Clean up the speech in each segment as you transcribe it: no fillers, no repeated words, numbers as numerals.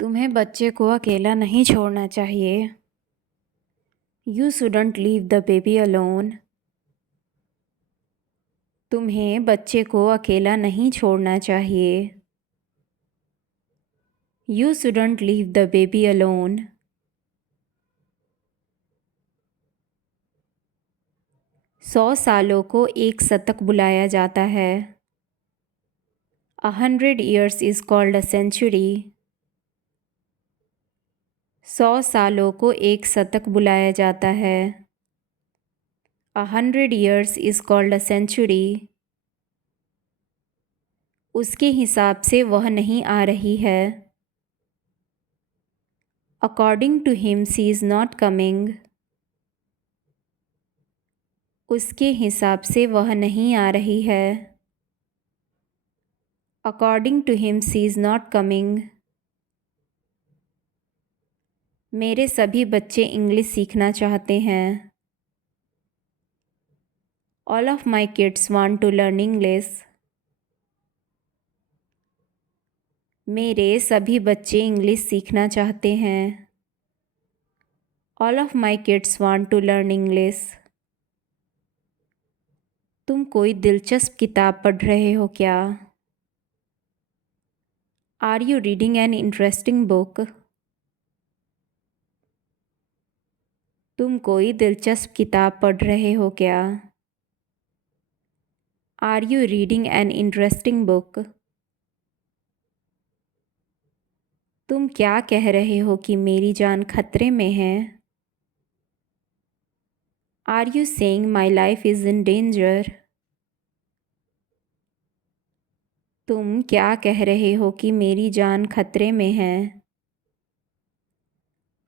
तुम्हें बच्चे को अकेला नहीं छोड़ना चाहिए। You shouldn't leave the baby alone. तुम्हें बच्चे को अकेला नहीं छोड़ना चाहिए। You shouldn't leave the baby alone. 100 सालों को एक शतक बुलाया जाता है। 100 years is called a century। 100 सालों को एक शतक बुलाया जाता है। 100 years is called a century। उसके हिसाब से वह नहीं आ रही है। According to him she is not coming। उसके हिसाब से वह नहीं आ रही है। According to him she is not coming। मेरे सभी बच्चे इंग्लिश सीखना चाहते हैं। All of my kids want to learn English। मेरे सभी बच्चे इंग्लिश सीखना चाहते हैं। All of my kids want to learn English। तुम कोई दिलचस्प किताब पढ़ रहे हो क्या? Are you reading an interesting book? तुम कोई दिलचस्प किताब पढ़ रहे हो क्या? Are you reading an interesting book? तुम क्या कह रहे हो कि मेरी जान खतरे में है? Are you saying my life is in danger? तुम क्या कह रहे हो कि मेरी जान खतरे में है?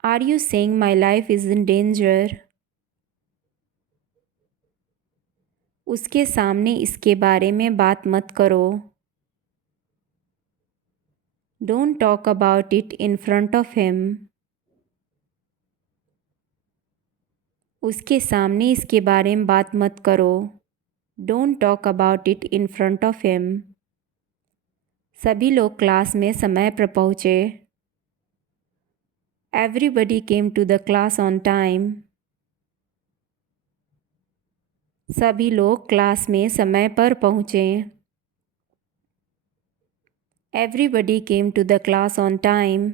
Are you saying my life is in danger? उसके सामने इसके बारे में बात मत करो। Don't talk about it in front of him। उसके सामने इसके बारे में बात मत करो। Don't talk about it in front of him। सभी लोग क्लास में समय पर पहुँचे। Everybody came to the class on time। सभी लोग क्लास में समय पर पहुँचे। Everybody came to the class on time।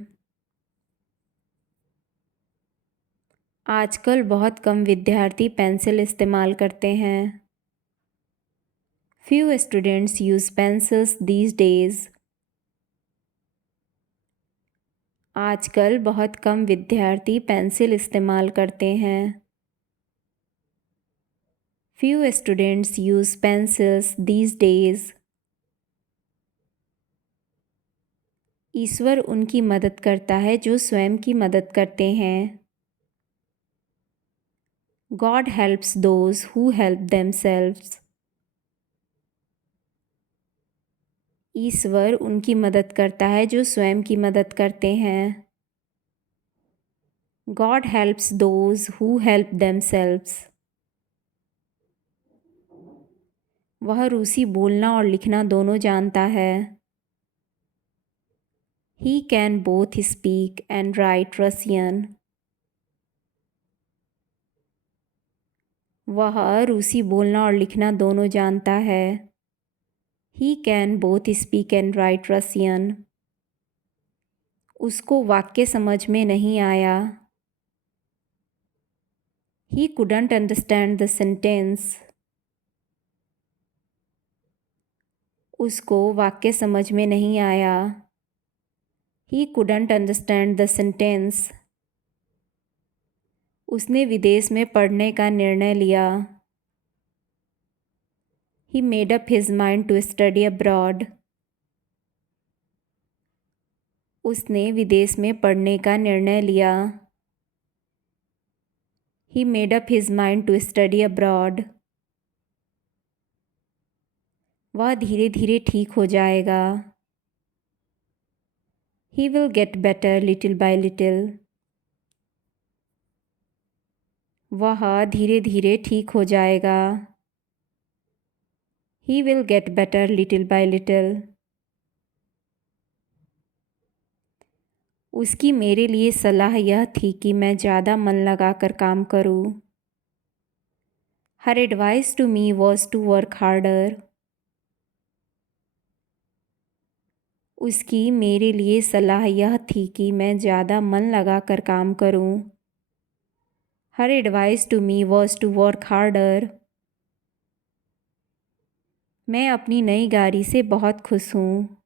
आजकल बहुत कम विद्यार्थी पेंसिल इस्तेमाल करते हैं। Few students use pencils these days। आजकल बहुत कम विद्यार्थी पेंसिल इस्तेमाल करते हैं। Few students use pencils these days। ईश्वर उनकी मदद करता है जो स्वयं की मदद करते हैं। God helps those who help themselves। ईश्वर उनकी मदद करता है जो स्वयं की मदद करते हैं। God helps those who help themselves। वह रूसी बोलना और लिखना दोनों जानता है। He can both speak and write Russian। वह रूसी बोलना और लिखना दोनों जानता है। He can both speak and write Russian। उसको वाक्य समझ में नहीं आया। He couldn't understand the sentence। उसको वाक्य समझ में नहीं आया। He couldn't understand the sentence। उसने विदेश में पढ़ने का निर्णय लिया। He made up his mind to study abroad। उसने विदेश में पढ़ने का निर्णय लिया। He made up his mind to study abroad। वह धीरे धीरे ठीक हो जाएगा। He will get better little by little। वह धीरे धीरे ठीक हो जाएगा। He will get better little by little। उसकी मेरे लिए सलाह यह थी कि मैं ज़्यादा मन लगाकर काम करूं। Her advice to me was to work harder. उसकी मेरे लिए सलाह यह थी कि मैं ज़्यादा मन लगाकर काम करूं। Her advice to me was to work harder. मैं अपनी नई गाड़ी से बहुत खुश हूँ।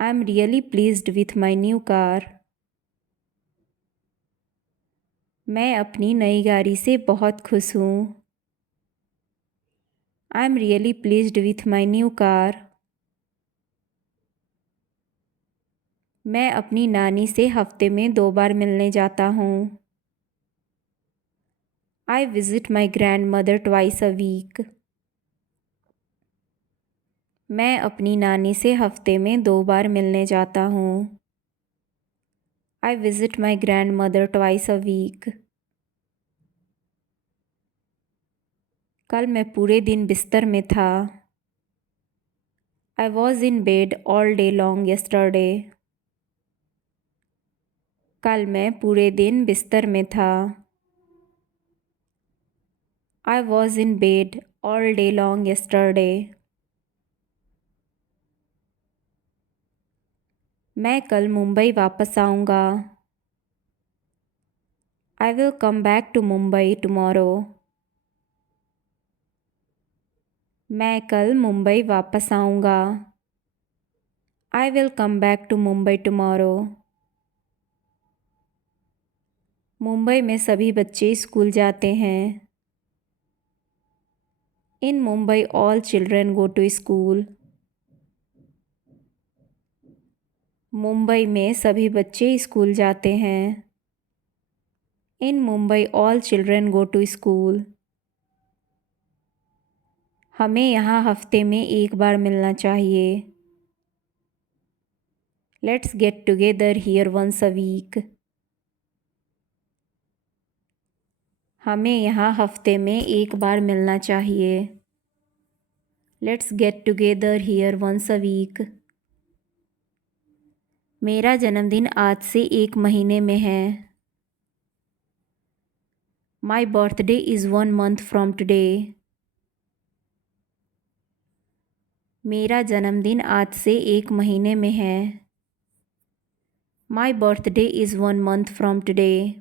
I am really pleased with my new car. मैं अपनी नई गाड़ी से बहुत खुश हूँ। I am really pleased with my new car. मैं अपनी नानी से हफ्ते में 2 बार मिलने जाता हूँ। I visit my grandmother twice a week. मैं अपनी नानी से हफ्ते में 2 बार मिलने जाता हूँ। I visit my grandmother twice a week. कल मैं पूरे दिन बिस्तर में था। I was in bed all day long yesterday. कल मैं पूरे दिन बिस्तर में था। I was in bed all day long yesterday. मैं कल मुंबई वापस आऊँगा। I will come back to Mumbai tomorrow. मैं कल मुंबई वापस आऊँगा। I will come back to Mumbai tomorrow. Mumbai में सभी बच्चे स्कूल जाते हैं। In Mumbai all children go to school. Mumbai में सभी बच्चे स्कूल जाते हैं। In Mumbai all children go to school. हमें यहाँ हफ्ते में 1 बार मिलना चाहिए। Let's get together here once a week. हमें यहाँ हफ्ते में 1 बार मिलना चाहिए। Let's get together here once a week. मेरा जन्मदिन आज से 1 महीने में है। My birthday is 1 month from today. मेरा जन्मदिन आज से 1 महीने में है। My birthday is 1 month from today.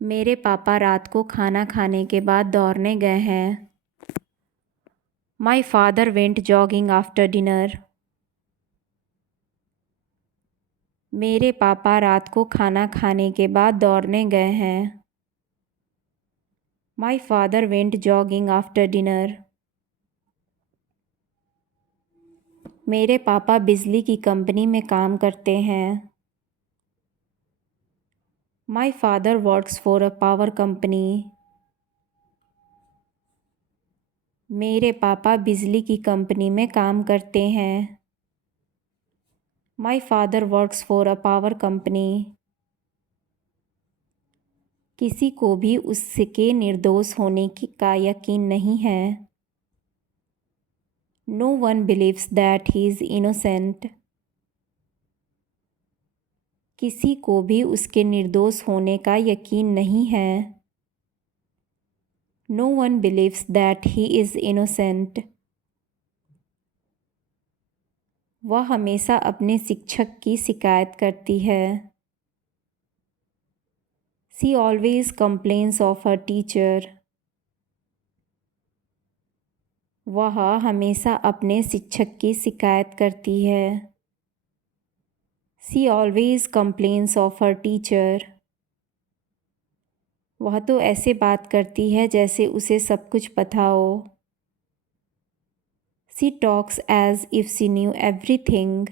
मेरे पापा रात को खाना खाने के बाद दौड़ने गए हैं। My father went jogging after dinner. मेरे पापा रात को खाना खाने के बाद दौड़ने गए हैं। My father went jogging after dinner. मेरे पापा बिजली की कंपनी में काम करते हैं। My father works for a power company. मेरे पापा बिजली की कंपनी में काम करते हैं। My father works for a power company. किसी को भी उसके निर्दोष होने का यकीन नहीं है। No one believes that he is innocent. किसी को भी उसके निर्दोष होने का यकीन नहीं है। No one believes that he is innocent. वह हमेशा अपने शिक्षक की शिकायत करती है। She always complains of her teacher. वह हमेशा अपने शिक्षक की शिकायत करती है। She always complains of her teacher. वह तो ऐसे बात करती है जैसे उसे सब कुछ पता हो। She talks as if she knew everything.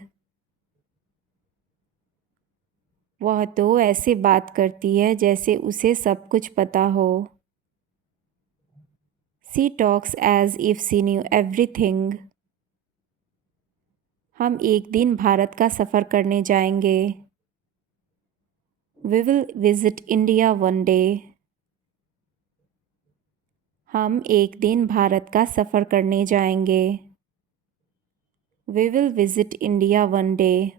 वह तो ऐसे बात करती है जैसे उसे सब कुछ पता हो। She talks as if she knew everything. हम एक दिन भारत का सफ़र करने जाएंगे। We will visit India one day. हम एक दिन भारत का सफ़र करने जाएंगे। We will visit India one day.